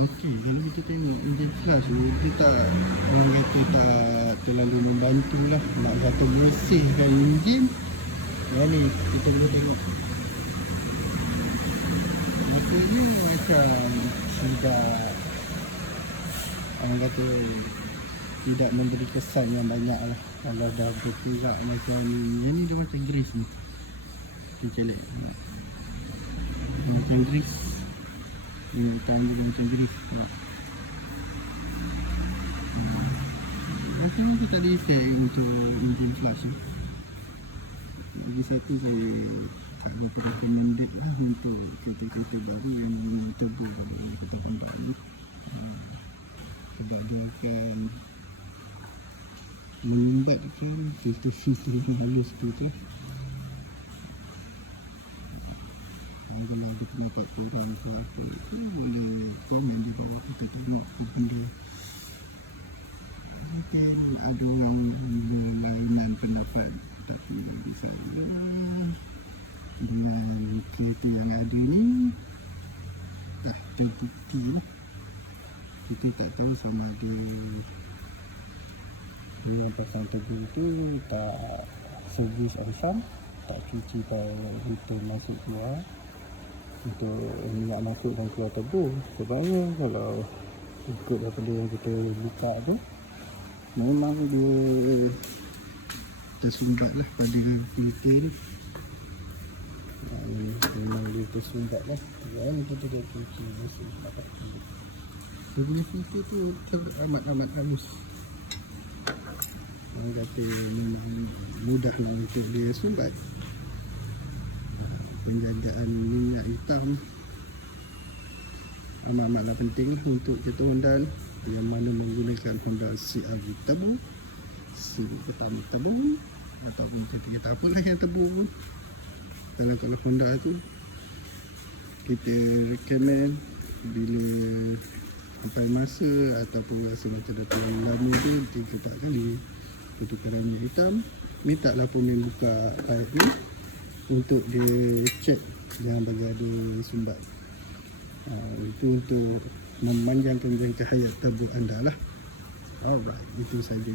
Okey, kalau kita tengok enjin flash tu, dia tak, orang kata tak terlalu membantu lah nak kata bersihkan enjin. Yang ni kita boleh tengok betulnya macam tidak, orang kata tidak memberi kesan yang banyak lah. Kalau dah bergerak macam ni, yang ni dia macam grease ni, kita lihat macam grease, dia tangan dia macam grease. Macam mana kita ada efek untuk engine flush ni. Lagi satu saya tak berapa recommended lah untuk kereta-kereta baru yang turbo pada kereta Honda ni. Sebab dia akan menyumbatkan filter-filter yang halus tu. Kalau ada pendapat korang ke apa tu, boleh komen di bawah, kita tengok apa benda. Mungkin ada orang berlainan pendapat, tapi bagi saya dengan kereta yang ada ni dah terbukti lah. Kita tak tahu sama ada dia yang pasang turbo tu tak servis on farm, tak cuci filter masuk keluar untuk minyak masuk dan keluar turbo. Sebenarnya kalau ikut daripada yang kita buka tu, memang dia tersumbat lah pada filter ni. Memang dia tersumbat lah. Yang kita dah cuci masuk dia punya filter tu teramat-amat halus. Orang kata memang mudah lah untuk dia sumbat. Penjagaan minyak hitam amat-amatlah penting untuk kereta Honda yang mana menggunakan Honda CR-V turbo, pertama turbo ataupun kereta apalah yang turbo pun. Kalau Honda tu kita recommend bila sampai masa ataupun rasa macam dah terlalu lama tu, 3-4 kali pertukaran minyak hitam. Minta lah pun buka pipe ni untuk dia check jangan bagi ada sumbat. Itu untuk memanjangkan jangka hayat turbo anda lah. Alright, itu saja.